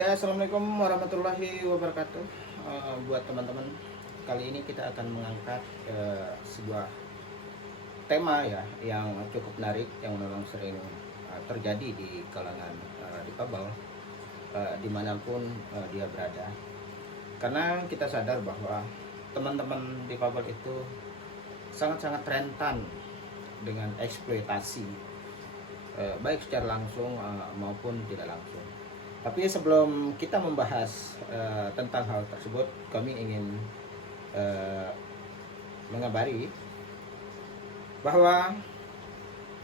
Ya, assalamualaikum warahmatullahi wabarakatuh. Buat teman-teman, kali ini kita akan mengangkat sebuah tema ya yang cukup menarik, yang memang sering terjadi di kalangan difabel dimanapun dia berada. Karena kita sadar bahwa teman-teman difabel itu sangat-sangat rentan dengan eksploitasi, baik secara langsung maupun tidak langsung. Tapi sebelum kita membahas tentang hal tersebut, kami ingin mengabari bahwa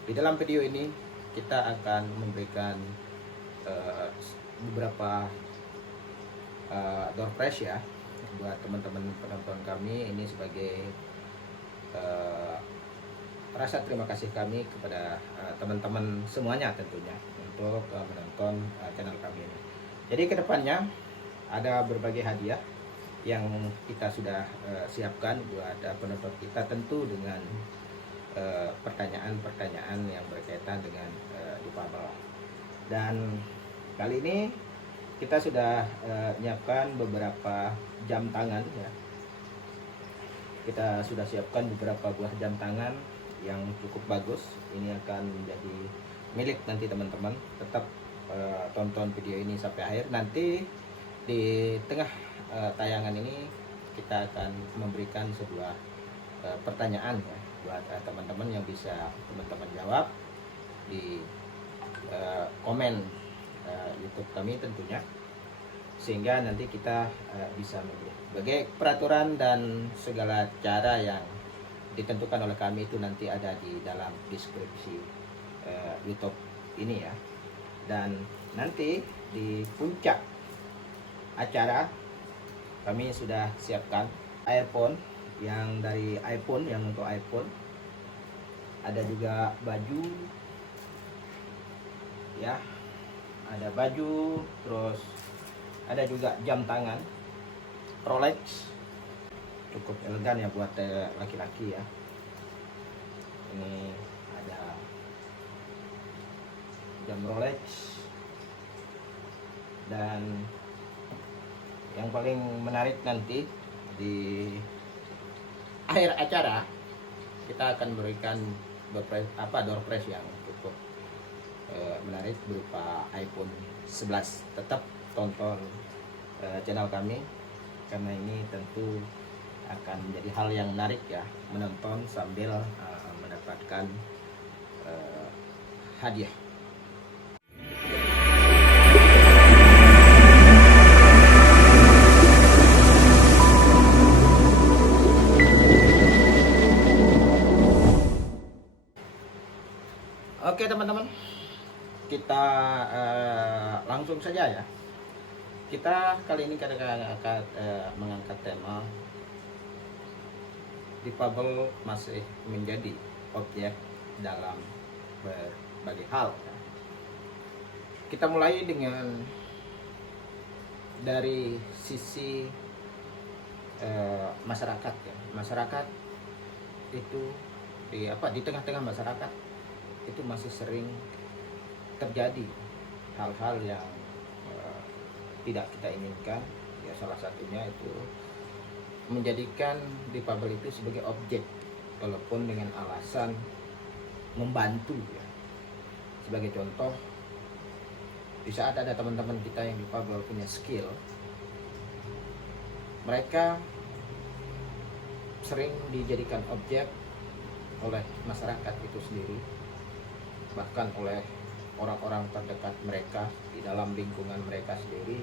di dalam video ini kita akan memberikan uh, beberapa door prize ya buat teman-teman penonton kami. Ini sebagai uh, rasa terima kasih kami kepada teman-teman semuanya tentunya untuk menonton channel kami ini. Jadi kedepannya ada berbagai hadiah yang kita sudah siapkan buat penonton kita, tentu dengan pertanyaan-pertanyaan yang berkaitan dengan difabel. Dan kali ini kita sudah menyiapkan beberapa jam tangan ya. Kita sudah siapkan beberapa buah jam tangan yang cukup bagus. Ini akan menjadi milik nanti teman-teman. Tetap tonton video ini sampai akhir. Nanti di tengah tayangan ini kita akan memberikan sebuah pertanyaan ya buat teman-teman yang bisa teman-teman jawab di komen YouTube kami tentunya, sehingga nanti kita bisa memilih. Sebagai peraturan dan segala cara yang ditentukan oleh kami itu nanti ada di dalam deskripsi YouTube ini ya. Dan nanti di puncak acara kami sudah siapkan earphone yang dari iPhone, yang untuk iPhone. Ada juga baju ya, ada baju, terus ada juga jam tangan Rolex, cukup elegan ya buat laki-laki ya. Ini ada jam Rolex, dan yang paling menarik nanti di akhir acara kita akan berikan door prize yang cukup menarik berupa iPhone 11. Tetap tonton channel kami, karena ini tentu akan menjadi hal yang menarik ya, menonton sambil mendapatkan hadiah. Oke teman-teman, kita langsung saja ya. Kita kali ini akan mengangkat tema difabel masih menjadi objek dalam berbagai hal ya. Kita mulai dengan dari sisi masyarakat ya. Masyarakat itu di tengah-tengah masyarakat itu masih sering terjadi hal-hal yang tidak kita inginkan ya. Salah satunya itu menjadikan difabel itu sebagai objek, walaupun dengan alasan membantu ya. Sebagai contoh, di saat ada teman-teman kita yang difabel punya skill, mereka sering dijadikan objek oleh masyarakat itu sendiri, bahkan oleh orang-orang terdekat mereka di dalam lingkungan mereka sendiri,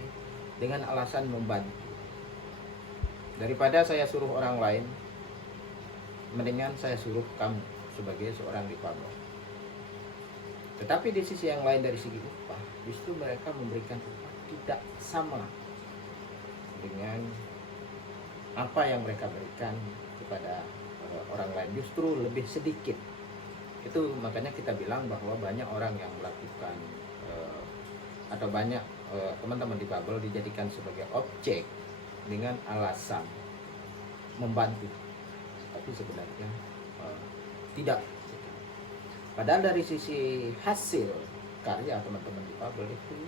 dengan alasan membantu. Daripada saya suruh orang lain, mendingan saya suruh kamu sebagai seorang difabel. Tetapi di sisi yang lain, dari segi upah, justru mereka memberikan upah tidak sama dengan apa yang mereka berikan kepada orang lain, justru lebih sedikit. Itu makanya kita bilang bahwa banyak orang yang melakukan atau banyak teman-teman difabel dijadikan sebagai objek dengan alasan membantu, tapi sebenarnya tidak. Padahal dari sisi hasil karya teman-teman difabel itu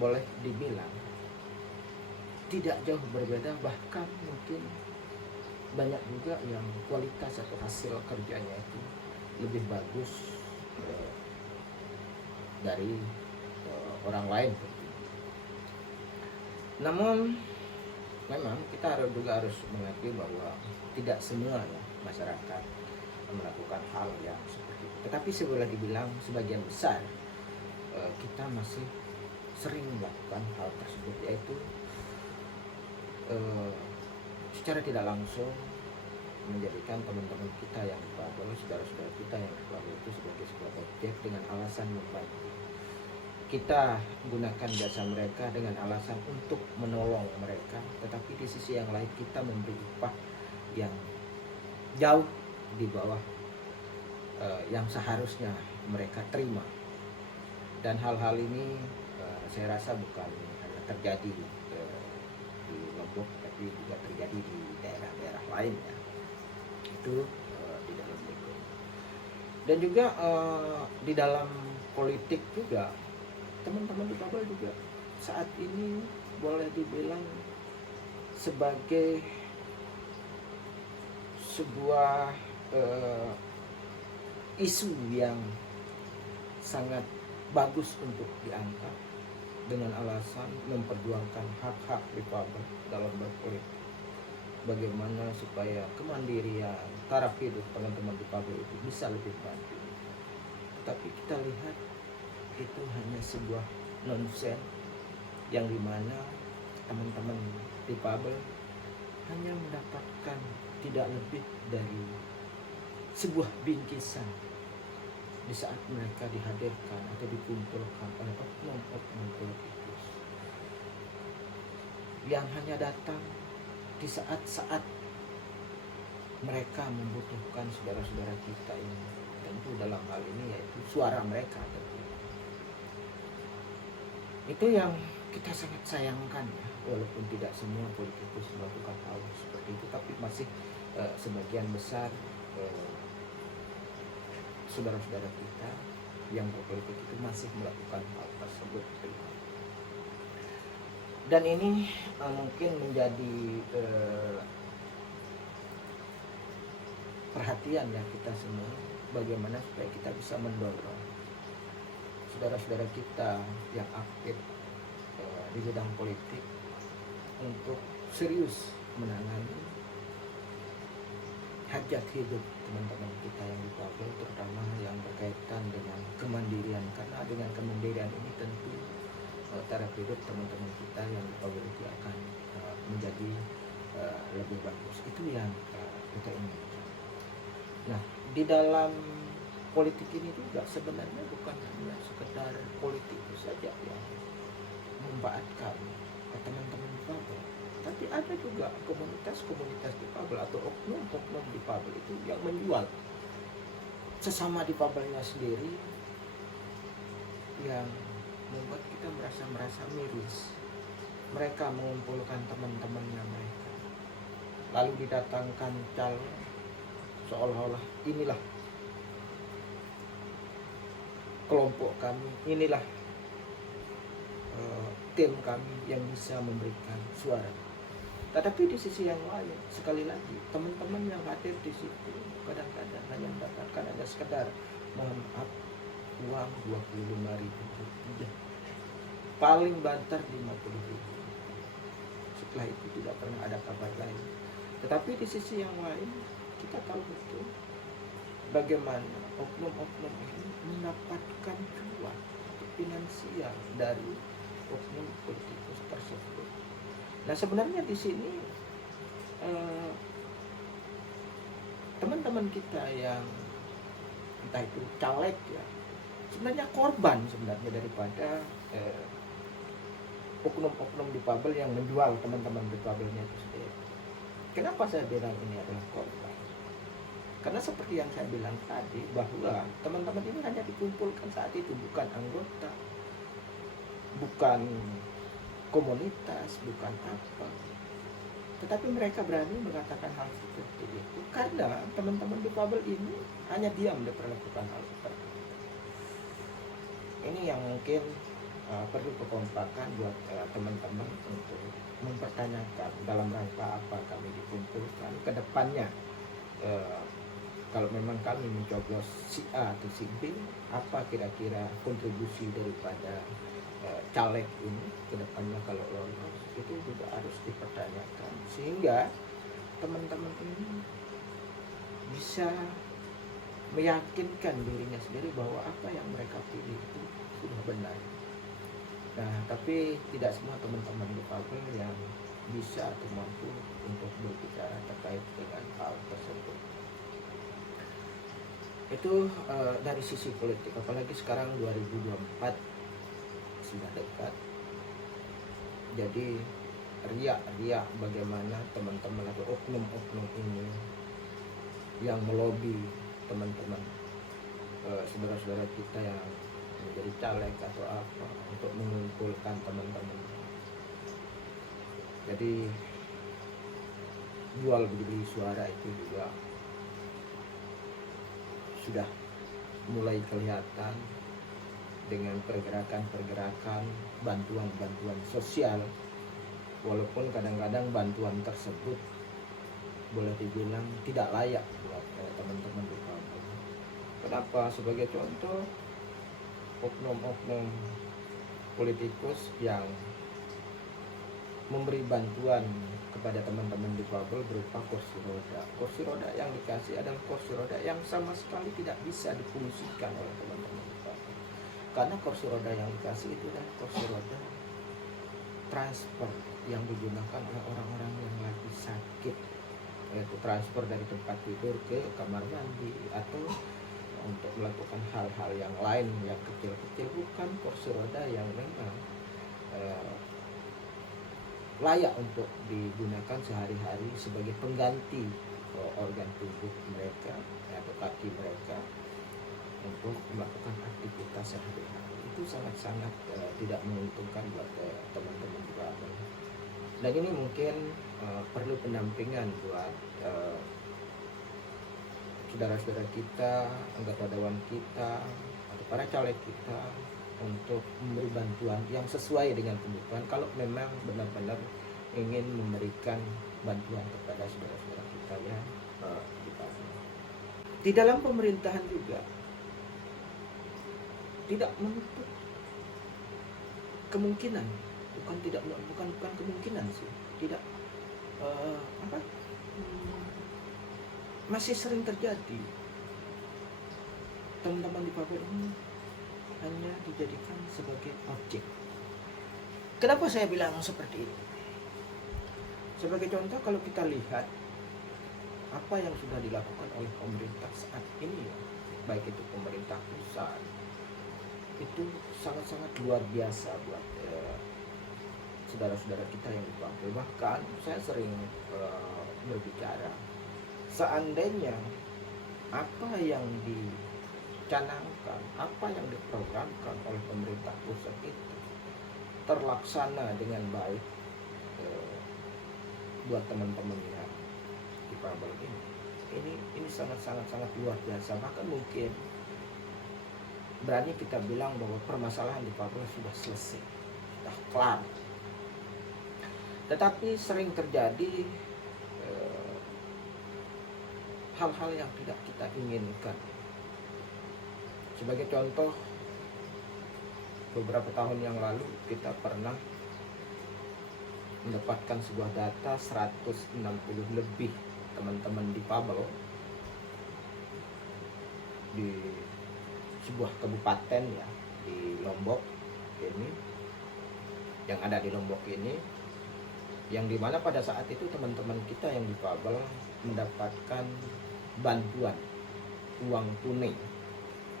boleh dibilang tidak jauh berbeda, bahkan mungkin banyak juga yang kualitas atau hasil kerjanya itu lebih bagus dari orang lain. Namun memang kita harus mengakui bahwa tidak semua ya, masyarakat melakukan hal yang seperti itu. Tetapi boleh dibilang sebagian besar kita masih sering melakukan hal tersebut, yaitu secara tidak langsung menjadikan teman-teman kita yang difabel, saudara-saudara kita yang difabel itu sebagai sebuah objek dengan alasan membantu. Kita gunakan jasa mereka dengan alasan untuk menolong mereka, tetapi di sisi yang lain kita memberi upah yang jauh di bawah yang seharusnya mereka terima. Dan hal-hal ini saya rasa bukan hanya terjadi di Lombok, tapi juga terjadi di daerah-daerah lainnya. Itu di dalam lingkungan. Dan juga di dalam politik juga, teman-teman difabel juga saat ini boleh dibilang sebagai sebuah isu yang sangat bagus untuk diangkat dengan alasan memperjuangkan hak-hak difabel dalam berpolitik. Bagaimana supaya kemandirian, taraf hidup teman-teman difabel itu bisa lebih baik. Tapi kita lihat itu hanya sebuah nonsen yang dimana teman-teman difabel hanya mendapatkan tidak lebih dari sebuah bingkisan di saat mereka dihadirkan atau dikumpulkan oleh oknum-oknum politikus yang hanya datang di saat-saat mereka membutuhkan saudara-saudara kita ini, tentu dalam hal ini yaitu suara mereka. Itu yang kita sangat sayangkan ya, walaupun tidak semua politikus melakukan hal seperti itu, tapi masih sebagian besar saudara-saudara kita yang berpolitik itu masih melakukan hal tersebut. Dan ini mungkin menjadi perhatian ya kita semua, bagaimana supaya kita bisa mendorong saudara-saudara kita yang aktif di bidang politik untuk serius menangani hajat hidup teman-teman kita yang difabel, terutama yang berkaitan dengan kemandirian, karena dengan kemandirian ini tentu taraf hidup teman-teman kita yang difabel itu akan menjadi lebih bagus. Itu yang kita inginkan. Nah, di dalam politik ini juga sebenarnya bukan hanya sekedar politikus saja yang memanfaatkan teman-teman difabel, tapi ada juga komunitas-komunitas difabel atau oknum-oknum difabel itu yang menjual sesama difabelnya sendiri, yang membuat kita merasa miris. Mereka mengumpulkan teman-temannya mereka, lalu didatangkan calon seolah-olah inilah kelompok kami, inilah tim kami yang bisa memberikan suara. Tetapi di sisi yang lain, sekali lagi, teman-teman yang hadir di situ kadang-kadang hanya mendapatkan hanya sekedar mohon maaf uang 25.000 rupiah, paling banter 50.000. Setelah itu tidak pernah ada kabar lain. Tetapi di sisi yang lain, kita tahu betul bagaimana oknum-oknum ini mendapatkan cuan finansial dari oknum politikus tersebut. Nah, sebenarnya di sini teman-teman kita yang entah itu caleg ya, sebenarnya korban sebenarnya daripada oknum-oknum difabel yang menjual teman-teman difabelnya itu sendiri. Kenapa saya bilang ini adalah korban? Karena seperti yang saya bilang tadi, bahwa teman-teman ini hanya dikumpulkan saat itu, bukan anggota, bukan komunitas, bukan apa, tetapi mereka berani mengatakan hal seperti itu karena teman-teman difabel ini hanya diam diperlakukan hal seperti itu. Ini yang mungkin perlu kekompakan buat teman-teman untuk mempertanyakan dalam rangka apa kami dikumpulkan ke depannya. Kalau memang kami mencoblos si A atau si B, apa kira-kira kontribusi daripada caleg ini ke depannya kalau lolos, itu juga harus dipertanyakan sehingga teman-teman ini bisa meyakinkan dirinya sendiri bahwa apa yang mereka pilih itu sudah benar. Nah, tapi tidak semua teman-teman difabel yang bisa atau mampu untuk berbicara terkait dengan hal tersebut. Itu dari sisi politik, apalagi sekarang 2024 sudah dekat. Jadi riak-riak bagaimana teman-teman atau oknum-oknum ini yang melobi teman-teman saudara-saudara kita yang menjadi caleg atau apa untuk mengumpulkan teman-teman. Jadi jual beli suara itu juga sudah mulai kelihatan dengan pergerakan-pergerakan bantuan-bantuan sosial, walaupun kadang-kadang bantuan tersebut boleh dibilang tidak layak buat teman-teman di kampung. Kenapa? Sebagai contoh, oknum-oknum politikus yang memberi bantuan kepada teman-teman difabel berupa kursi roda. Kursi roda yang dikasih adalah kursi roda yang sama sekali tidak bisa difungsikan oleh teman-teman difabel. Karena kursi roda yang dikasih itu adalah kursi roda transfer yang digunakan oleh orang-orang yang lagi sakit, yaitu transfer dari tempat tidur ke kamar mandi atau untuk melakukan hal-hal yang lain yang kecil-kecil, bukan kursi roda yang memang layak untuk digunakan sehari-hari sebagai pengganti organ tubuh mereka atau kaki mereka untuk melakukan aktivitas sehari-hari. Itu sangat-sangat tidak menguntungkan buat teman-teman difabel. Dan ini mungkin perlu pendampingan buat saudara-saudara kita, anggota dewan kita, atau para caleg kita untuk memberi bantuan yang sesuai dengan kebutuhan kalau memang benar-benar ingin memberikan bantuan kepada saudara-saudara kita yang difabel. Di dalam pemerintahan juga tidak menutup kemungkinan, bukan kemungkinan sih, tidak masih sering terjadi teman-teman difabel ini hanya dijadikan sebagai objek. Kenapa saya bilang seperti itu? Sebagai contoh, kalau kita lihat apa yang sudah dilakukan oleh pemerintah saat ini, baik itu pemerintah pusat, itu sangat-sangat luar biasa buat saudara-saudara kita yang difabel. Bahkan saya sering berbicara, seandainya apa yang dicanangkan, apa yang diprogramkan oleh pemerintah pusat itu terlaksana dengan baik buat teman-teman yang difabel ini sangat luar biasa. Bahkan mungkin berani kita bilang bahwa permasalahan difabel sudah selesai, sudah kelar. Tetapi sering terjadi hal-hal yang tidak kita inginkan. Sebagai contoh, beberapa tahun yang lalu kita pernah mendapatkan sebuah data 160 lebih teman-teman difabel di sebuah kabupaten ya di Lombok ini, yang ada di Lombok ini, yang dimana pada saat itu teman-teman kita yang difabel mendapatkan bantuan uang tunai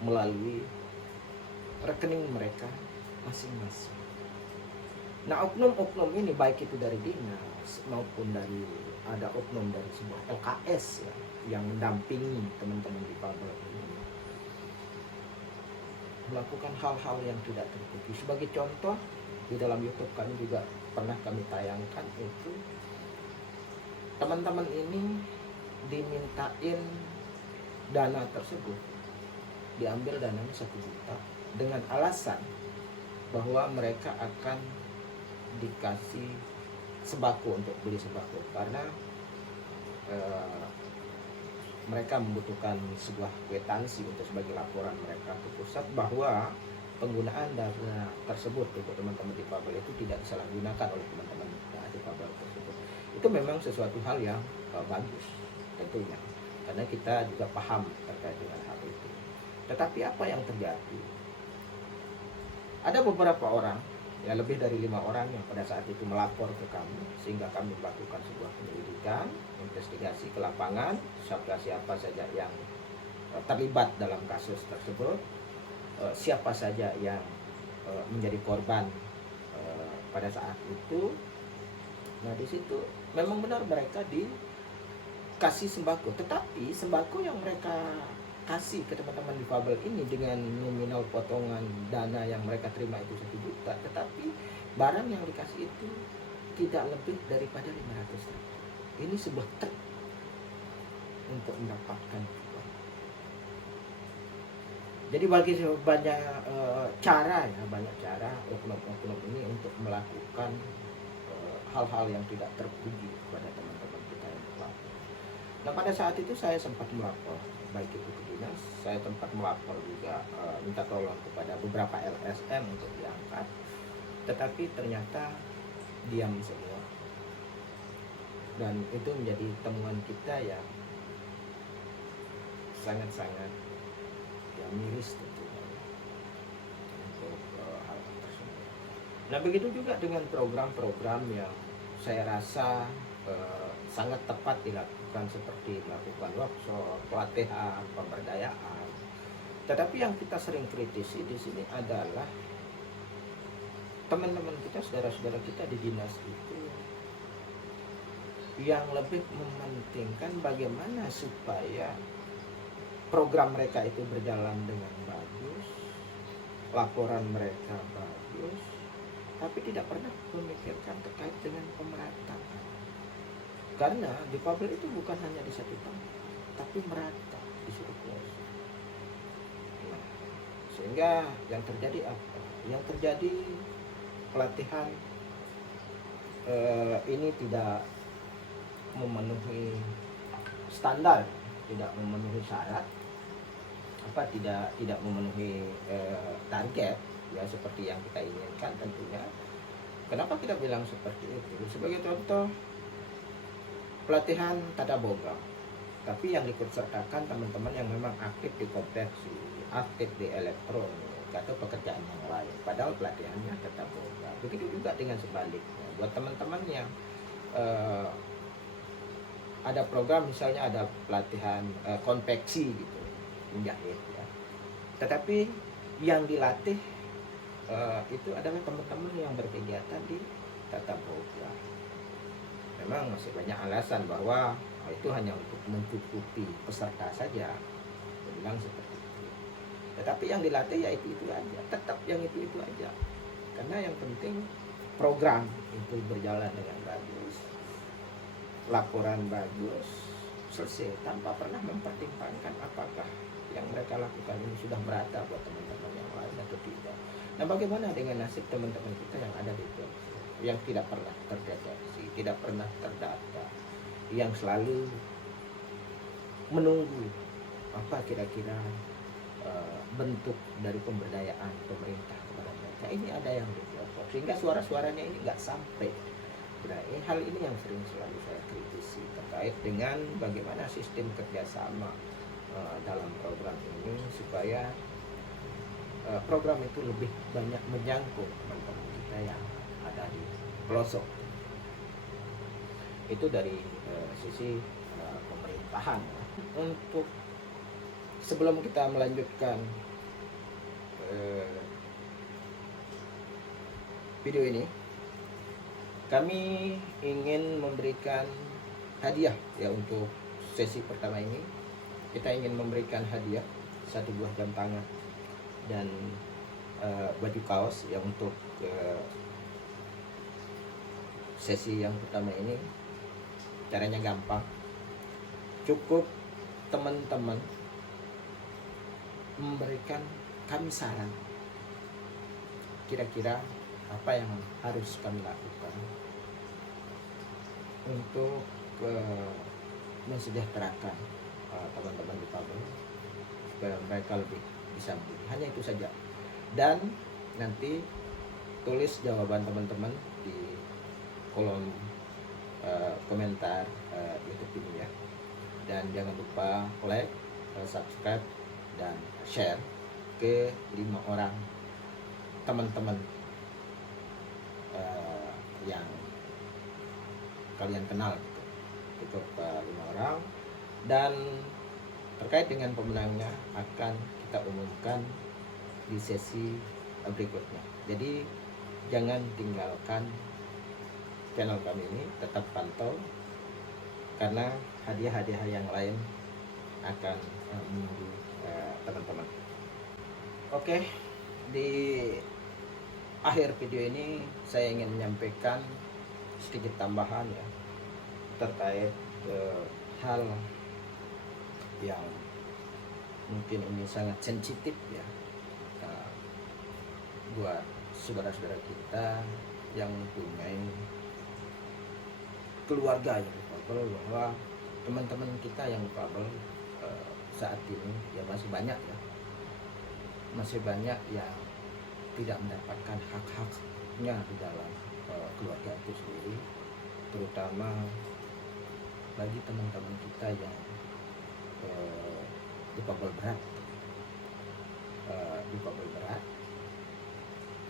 melalui rekening mereka masing-masing. Nah, oknum-oknum ini baik itu dari dinas maupun dari ada oknum dari sebuah LKS ya, yang mendampingi teman-teman difabel ini melakukan hal-hal yang tidak terpuji. Sebagai contoh, di dalam YouTube kami juga pernah kami tayangkan itu teman-teman ini dimintain dana tersebut, diambil dananya 1 juta dengan alasan bahwa mereka akan dikasih sembako, untuk beli sembako, karena mereka membutuhkan sebuah kwitansi untuk sebagai laporan mereka ke pusat bahwa penggunaan dana tersebut untuk teman-teman difabel itu tidak disalahgunakan oleh teman-teman difabel tersebut. Itu memang sesuatu hal yang bagus tentunya, karena kita juga paham terkait dengan hal itu. Tetapi apa yang terjadi? Ada beberapa orang, ya lebih dari 5 orang yang pada saat itu melapor ke kami, sehingga kami melakukan sebuah penyelidikan, investigasi ke lapangan, siapa saja yang terlibat dalam kasus tersebut, siapa saja yang menjadi korban pada saat itu. Nah, di situ memang benar mereka dikasih sembako, tetapi sembako yang mereka kasih ke teman-teman difabel ini dengan nominal potongan dana yang mereka terima itu 1 juta, tetapi barang yang dikasih itu tidak lebih daripada 500 ribu. Ini sebuah trik untuk mendapatkan uang. Jadi bagi banyak cara ya, banyak cara oknum-oknum ini untuk melakukan hal-hal yang tidak terpuji kepada teman-teman kita yang difabel. Nah, pada saat itu saya sempat melapor, baik itu ke dinas, saya sempat melapor juga minta tolong kepada beberapa LSM untuk diangkat, tetapi ternyata diam semua. Dan itu menjadi temuan kita yang sangat-sangat ya, miris tentunya untuk hal tersebut. Nah, begitu juga dengan program-program yang saya rasa sangat tepat dilakukan, seperti melakukan workshop, pelatihan, pemberdayaan. Tetapi yang kita sering kritisi di sini adalah teman-teman kita, saudara-saudara kita di dinas itu yang lebih mementingkan bagaimana supaya program mereka itu berjalan dengan bagus, laporan mereka bagus, tapi tidak pernah memikirkan terkait dengan pemerataan. Karena difabel itu bukan hanya di satu tempat, tapi merata di seluruh pelosok. Nah, sehingga yang terjadi apa? Yang terjadi pelatihan ini tidak memenuhi standar, tidak memenuhi syarat, tidak memenuhi target ya seperti yang kita inginkan tentunya. Kenapa kita bilang seperti itu? Sebagai contoh, pelatihan tata boga, tapi yang diikutsertakan teman-teman yang memang aktif di konveksi, aktif di elektronik atau pekerjaan yang lain, padahal pelatihannya tata boga. Begitu juga dengan sebaliknya, buat teman-teman yang ada program, misalnya ada pelatihan konveksi gitu, menjahit ya, tetapi yang dilatih itu adalah teman-teman yang berkegiatan di tata boga. Memang masih banyak alasan bahwa itu hanya untuk mencukupi peserta saja, bilang seperti itu. Tetapi yang dilatih ya itu aja, tetap yang itu aja. Karena yang penting program itu berjalan dengan bagus, laporan bagus, selesai, tanpa pernah mempertimbangkan apakah yang mereka lakukan ini sudah merata buat teman-teman yang lain atau tidak. Nah, bagaimana dengan nasib teman-teman kita yang ada di pelosok, yang tidak pernah terdeteksi, tidak pernah terdata, yang selalu menunggu apa kira-kira bentuk dari pemberdayaan pemerintah kepada mereka. Ini ada yang dipelosok, sehingga suara-suaranya ini nggak sampai. Nah, hal ini yang selalu saya kritisi terkait dengan bagaimana sistem kerjasama dalam program ini, supaya program itu lebih banyak menyangkut teman-teman kita yang ada di pelosok. Itu dari sisi pemerintahan. Untuk sebelum kita melanjutkan video ini, kami ingin memberikan hadiah ya. Untuk sesi pertama ini kita ingin memberikan hadiah 1 buah jam tangan dan baju kaos ya. Untuk sesi yang pertama ini caranya gampang, cukup teman-teman memberikan kami saran kira-kira apa yang harus kami lakukan untuk mensejahterakan teman-teman difabel supaya mereka lebih bisa mandiri. Hanya itu saja. Dan nanti tulis jawaban teman-teman di kolom komentar YouTube ini ya. Dan jangan lupa like, subscribe, dan share ke 5 orang teman-teman yang kalian kenal gitu. Cukup 5 orang. Dan terkait dengan pemenangnya akan kita umumkan di sesi berikutnya. Jadi jangan tinggalkan channel kami ini, tetap pantau karena hadiah-hadiah yang lain akan menunggu teman-teman. Oke, di akhir video ini saya ingin menyampaikan sedikit tambahan ya terkait hal yang mungkin ini sangat sensitif ya buat saudara-saudara kita yang mempunyai keluarga yang difabel, bahwa teman-teman kita yang difabel saat ini ya masih banyak yang tidak mendapatkan hak-haknya di dalam keluarga itu sendiri, terutama bagi teman-teman kita yang difabel berat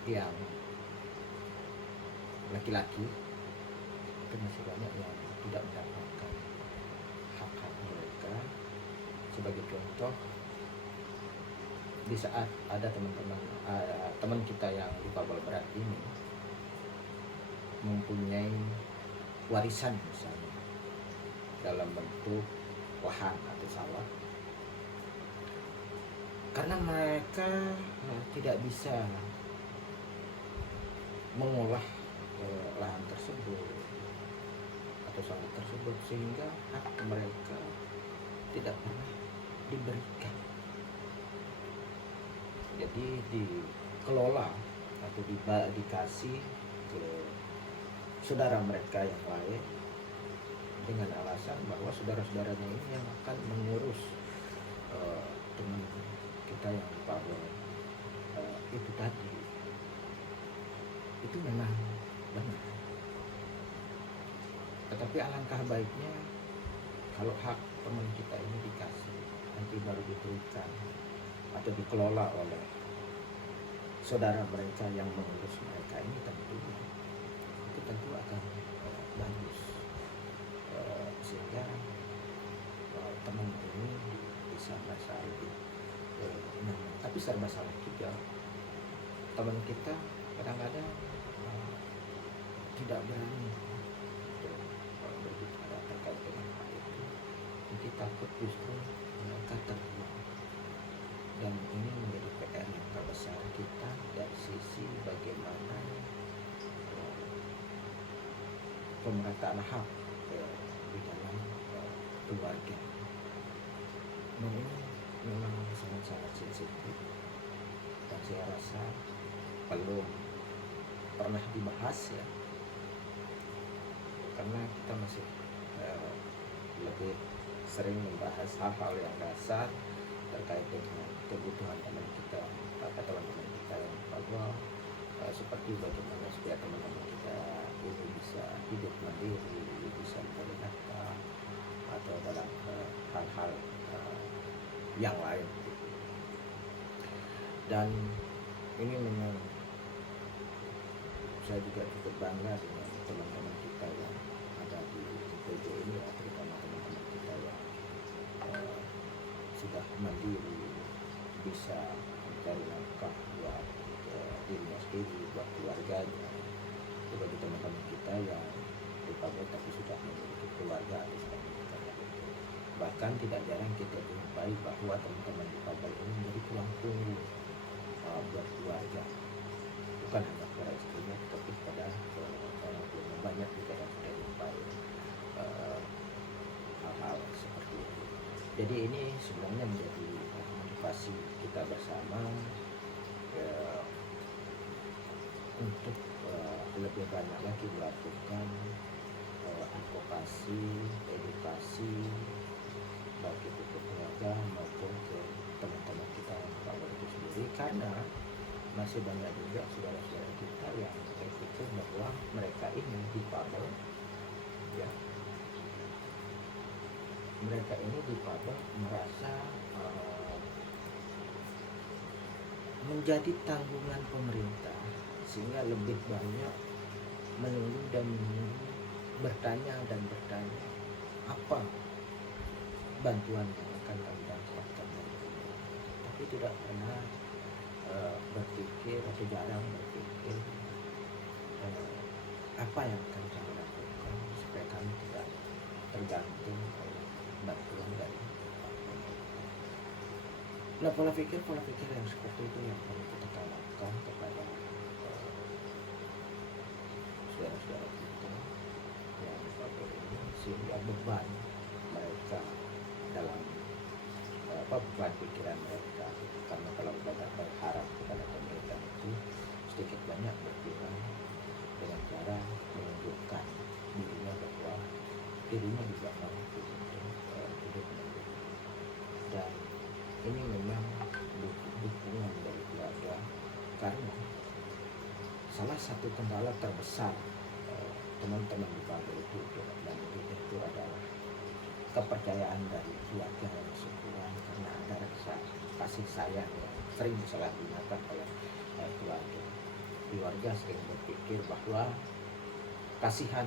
yang laki-laki, itu masih banyak yang tidak mendapatkan hak-hak mereka. Sebagai contoh, di saat ada teman kita yang difabel berat ini mempunyai warisan misalnya dalam bentuk lahan atau sawah, karena mereka tidak bisa mengolah lahan tersebut atau sawah tersebut, sehingga hak mereka tidak pernah diberikan. Jadi dikelola atau dikasih ke saudara mereka yang lain dengan alasan bahwa saudara-saudaranya ini yang akan mengurus teman kita yang difabel itu tadi. Itu memang benar, tetapi alangkah baiknya kalau hak teman kita ini dikasih, nanti baru diberikan atau dikelola oleh saudara mereka yang mengurus mereka ini, tentu akan bagus, sehingga teman ini bisa merasa lebih nyaman. Tapi serba salah juga, teman kita kadang-kadang tidak berani berbicara terkait dengan hal itu, jadi takut justru mereka terbuang. Dan ini menjadi PR yang terbesar kita dari sisi bagaimana pemerataan hak di dalam keluarga. Dan ini memang sangat-sangat sensitif, dan saya rasa belum pernah dibahas ya, karena kita masih lebih sering membahas hal-hal yang dasar terkait dengan kebutuhan teman kita, teman-teman kita yang difabel, seperti bagaimana supaya teman-teman kita ini bisa hidup mandiri, bisa mencari nafkah, atau dalam hal-hal yang lain. Dan ini memang saya juga cukup bangga dengan teman-teman kita yang ada di PJ ini, terutama teman-teman kita yang sudah mandiri, bisa mencari nafkah buat dirinya sendiri, buat keluarganya. Bagi teman-teman kita yang difabel tapi sudah memiliki keluarga atau sudah menikah, bahkan tidak jarang kita jumpai bahwa teman-teman difabel ini menjadi tulang punggung buat keluarga, bukan hanya kepada istrinya tetapi kepada orang tuanya. Banyak juga yang sudah jumpai hal-hal seperti itu. Jadi ini sebenarnya menjadi motivasi kita bersama untuk lebih banyak lagi melakukan advokasi karena masih banyak juga saudara-saudara kita yang berpikir bahwa mereka ini difabel, ya, mereka ini difabel merasa menjadi tanggungan pemerintah, sehingga lebih banyak menunggu dan menunggu, bertanya dan bertanya apa bantuan yang akan kami dapatkan dari pemerintah, tapi tidak pernah berpikir atau jarang berpikir apa yang akan kami lakukan supaya kami tidak tergantung oleh bantuan dari pemerintah. Nah, pola pikir yang seperti itu yang perlu kita tanamkan kepada saudara-saudara kita yang seperti ini, sehingga beban mereka dalam beban pikiran mereka, karena kalau kita berharap kepada pemerintah itu sedikit banyak berkurang dengan cara menunjukkan dirinya bahwa dirinya juga mampu untuk hidup mandiri. Dan ini memang dukungan dari keluarga, karena salah satu kendala terbesar teman-teman difabel itu dan itu adalah kepercayaan dari keluarga yang masih kurang, karena ada rasa kasih sayang yang sering disalahgunakan oleh keluarga. Keluarga sering berpikir bahwa kasihan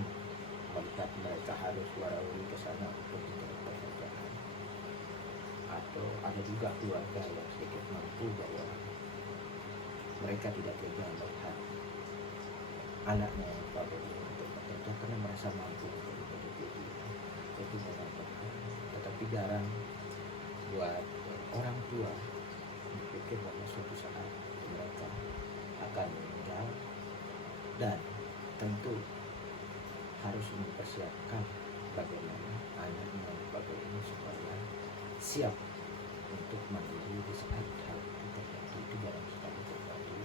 melihat mereka harus warawiri ke sana untuk mencari pekerjaan, atau ada juga keluarga yang sedikit mampu bahwa mereka tidak tega melihat anaknya yang difabel untuk bekerja karena merasa mampu untuk hidup. Itu banyak, tetapi jarang buat orang tua berpikir bahwa suatu saat mereka akan meninggal, dan tentu harus mempersiapkan bagaimana anaknya difabel ini supaya siap untuk mandiri di saat hal itu terjadi. Itu jarang sekali terjadi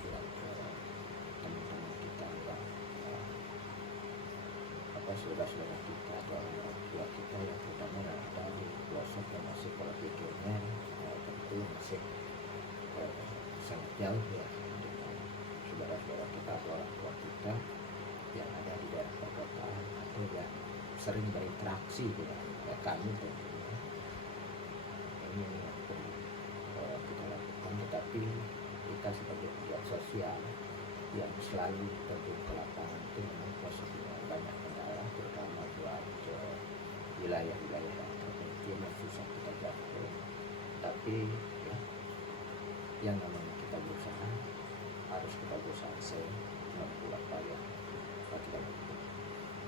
buat teman-teman kita, saudara-saudara kita atau orang tua kita yang terutama yang ada di pelosok yang masih pola pikirnya tentu masih sangat jauh ya dengan saudara-saudara kita atau orang tua kita yang ada di daerah perkotaan atau yang sering berinteraksi dengan kami tentunya. Ini yang perlu kita lakukan, tetapi kita sebagai pegiat sosial yang selalu terjun ke lapangan itu memang posisinya banyak kendala, terutama buat wilayah-wilayah yang terpencil yang susah kita jangkau. Tapi ya, yang namanya kita berusaha, harus kita berusaha semampu apa yang kita lakukan.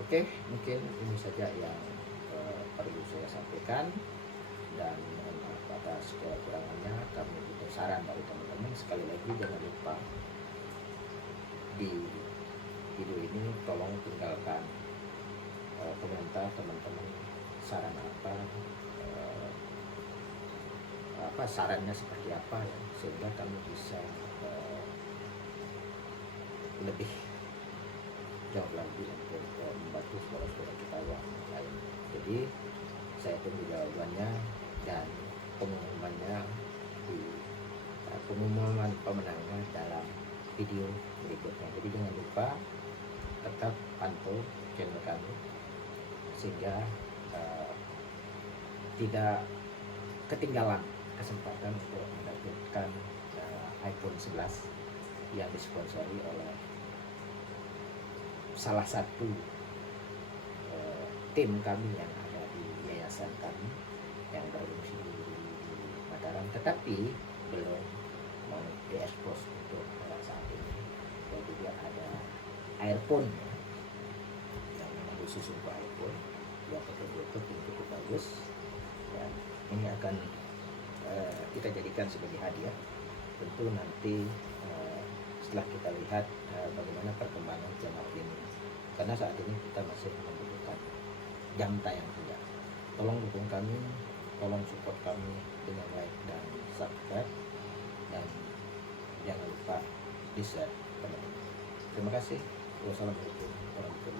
Oke, mungkin ini saja yang perlu saya sampaikan, dan mohon maaf atas kekurangannya. Kami butuh saran dari teman-teman. Sekali lagi jangan lupa di video ini tolong tinggalkan komentar teman-teman, saran apa sarannya seperti apa ya, sehingga kami bisa lebih jauh lagi untuk membantu saudara-saudara kita yang lain. Jadi saya tunggu jawabannya dan pengumuman pemenangnya dalam video berikutnya. Jadi jangan lupa tetap pantau channel kami sehingga tidak ketinggalan kesempatan untuk mendapatkan iPhone 11 yang disponsori oleh salah satu tim kami yang ada di yayasan kami yang berfungsi di Mataram, tetapi belum mau diekspos untuk saat ini. Jadi dia ada earphone yang khusus untuk iPhone, dia pakai Bluetooth yang cukup bagus, dan ini akan kita jadikan sebagai hadiah. Tentu nanti setelah kita lihat bagaimana perkembangan channel ini, karena saat ini kita masih membutuhkan jam tayang saja. Tolong dukung kami, tolong support kami dengan like dan subscribe, dan jangan lupa di share teman-teman. Terima kasih. Wassalamualaikum warahmatullahi wabarakatuh.